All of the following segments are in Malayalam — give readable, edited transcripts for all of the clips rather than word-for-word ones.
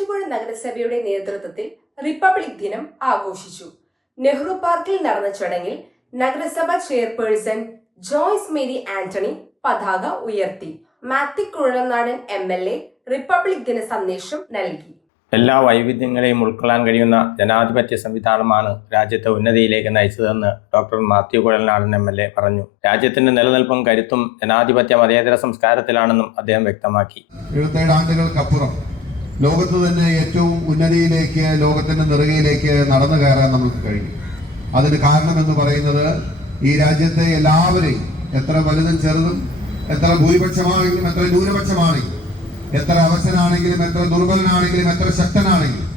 മൂവാറ്റുപുഴ നഗരസഭയുടെ നേതൃത്വത്തിൽ റിപ്പബ്ലിക് ദിനം ആഘോഷിച്ചു. നെഹ്റു പാർക്കിൽ നടന്ന ചടങ്ങിൽ നഗരസഭ ചെയർപേഴ്സൺ ജോയ്സ് മേരി ആന്റണി പതാക ഉയർത്തി. മാത്യു കുഴൽനാടൻ MLA റിപ്പബ്ലിക് ദിന സന്ദേശം നൽകി. എല്ലാ വൈവിധ്യങ്ങളെയും ഉൾക്കൊള്ളാൻ കഴിയുന്ന ജനാധിപത്യ സംവിധാനമാണ് രാജ്യത്തെ ഉന്നതിയിലേക്ക് നയിച്ചതെന്ന് ഡോക്ടർ മാത്യു കുഴൽനാടൻ MLA പറഞ്ഞു. രാജ്യത്തിന്റെ നിലനിൽപ്പും കരുത്തും ജനാധിപത്യ മതേതര സംസ്കാരത്തിലാണെന്നും അദ്ദേഹം വ്യക്തമാക്കി. 77 ആണ്ടുകൾക്കപ്പുറം ലോകത്ത് തന്നെ ഏറ്റവും ഉന്നതിയിലേക്ക്, ലോകത്തിന്റെ നെറുകയിലേക്ക് നടന്നു കയറാൻ നമുക്ക് കഴിയും. അതിന് കാരണമെന്ന് പറയുന്നത് ഈ രാജ്യത്തെ എല്ലാവരെയും, എത്ര വലുതും ചെറുതും, എത്ര ഭൂരിപക്ഷമാണെങ്കിലും എത്ര ന്യൂനപക്ഷമാണെങ്കിലും, എത്ര അവശനാണെങ്കിലും എത്ര ദുർബലനാണെങ്കിലും എത്ര ശക്തനാണെങ്കിലും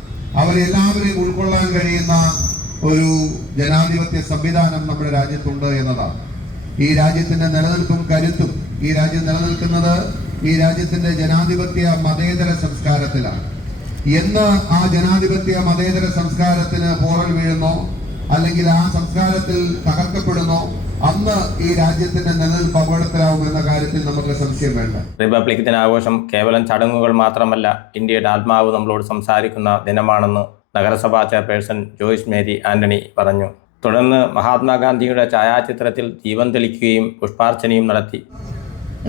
അവരെല്ലാവരെയും ഉൾക്കൊള്ളാൻ കഴിയുന്ന ഒരു ജനാധിപത്യ സംവിധാനം നമ്മുടെ രാജ്യത്തുണ്ട് എന്നതാണ്. ഈ രാജ്യത്തിന്റെ നിലനിൽപ്പും കരുത്തും ഈ രാജ്യം നിലനിൽക്കുന്നത് ഈ രാജ്യത്തിന്റെ ജനാധിപത്യ മതേതര സംസ്കാരത്തിലാണ്. എന്ന് ആ ജനാധിപത്യ മതേതര സംസ്കാരത്തിന് പോറൽ വീഴുന്നോ അല്ലെങ്കിൽ ആ സംസ്കാരത്തിൽ തകർക്കപ്പെടുന്നോ അന്ന് ഈ രാജ്യത്തിന്റെ നിലനിൽപ്പ് അപകടത്തിലാവുമെന്ന കാര്യത്തിൽ നമുക്ക് സംശയം വേണ്ട. റിപ്പബ്ലിക് ദിനാഘോഷം കേവലം ചടങ്ങുകൾ മാത്രമല്ല, ഇന്ത്യയുടെ ആത്മാവ് നമ്മളോട് സംസാരിക്കുന്ന ദിനമാണെന്ന് നഗരസഭാ ചെയർപേഴ്സൺ ജോയ്സ് മേരി ആന്റണി പറഞ്ഞു. തുടർന്ന് മഹാത്മാഗാന്ധിയുടെ ഛായാചിത്രത്തിൽ ജീവൻ തെളിക്കുകയും പുഷ്പാർച്ചനയും നടത്തി.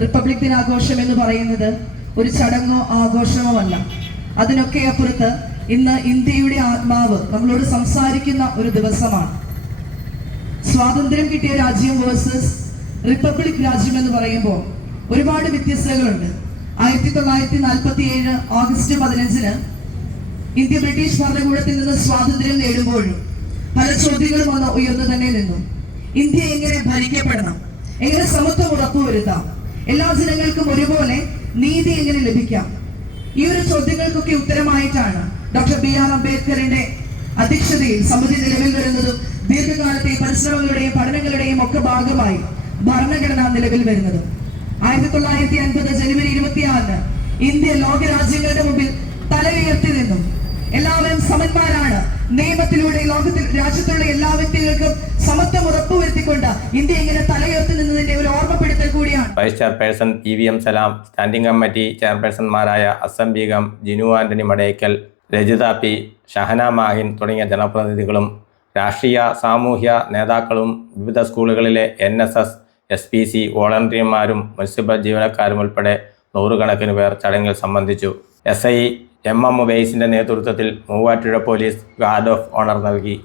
റിപ്പബ്ലിക് ദിനാഘോഷം എന്ന് പറയുന്നത് ഒരു ചടങ്ങോ ആഘോഷമോ അല്ല. അതിനൊക്കെ അപ്പുറത്ത് ഇന്ന് ഇന്ത്യയുടെ ആത്മാവ് നമ്മളോട് സംസാരിക്കുന്ന ഒരു ദിവസമാണ്. സ്വാതന്ത്ര്യം കിട്ടിയ രാജ്യം വേഴ്സസ് റിപ്പബ്ലിക് രാജ്യം എന്ന് പറയുമ്പോൾ ഒരുപാട് വ്യത്യസ്തതകളുണ്ട്. 1947 ഓഗസ്റ്റ് 15 ഇന്ത്യ ബ്രിട്ടീഷ് ഭരണകൂടത്തിൽ നിന്ന് സ്വാതന്ത്ര്യം നേടുമ്പോഴും പല ചോദ്യങ്ങളും വന്ന് ഉയർന്നു തന്നെ നിന്നു. ഇന്ത്യ എങ്ങനെ ഭരിക്കപ്പെടണം, എങ്ങനെ സമത്വം ഉറപ്പുവരുത്താം, എല്ലാ ജനങ്ങൾക്കും ഒരുപോലെ നീതി എങ്ങനെ ലഭിക്കാം, ഈ ഒരു ചോദ്യങ്ങൾക്കൊക്കെ ഉത്തരമായിട്ടാണ് ഡോക്ടർ BR അംബേദ്കറിന്റെ അധ്യക്ഷതയിൽ സമിതി നിലവിൽ വരുന്നതും ദീർഘകാലത്തെ പരിശ്രമങ്ങളുടെയും പഠനങ്ങളുടെയും ഒക്കെ ഭാഗമായി ഭരണഘടന നിലവിൽ വരുന്നത്. 1950 ജനുവരി 26 ഇന്ത്യ ലോകരാജ്യങ്ങളുടെ മുമ്പിൽ തല ഉയർത്തി നിന്നും എല്ലാവരും സമന്മാരാണ്, നിയമത്തിലൂടെ രാജ്യത്തുള്ള എല്ലാ വ്യക്തികൾക്കും സമത്വം ഉറപ്പുവരുത്തിക്കൊണ്ട് ഇന്ത്യ ഇങ്ങനെ തലയുയർത്തി നിന്നതിന്റെ ഒരു ഓർമ്മപ്പെടുത്തൽ കൂടിയാണ്. വൈസ് ചെയർപേഴ്സൺ PVM സലാം, standing committee ചെയർപേഴ്സൺമാരായ Assam Begum, Jinu Antony Madakkal, Rajitha P, Shahana Mahin തുടങ്ങിയ ജനപ്രതിനിധികളും രാഷ്ട്രീയ സാമൂഹ്യ നേതാക്കളും വിവിധ സ്കൂളുകളിലെ NSS, SPC വോളണ്ടിയർമാരും മുനിസിപ്പൽ ജീവനക്കാരും ഉൾപ്പെടെ നൂറുകണക്കിന് പേർ ചടങ്ങിൽ സംബന്ധിച്ചു. SI MM ഉബൈസിന്റെ നേതൃത്വത്തിൽ Muvattupuzha police guard of owner നൽകി.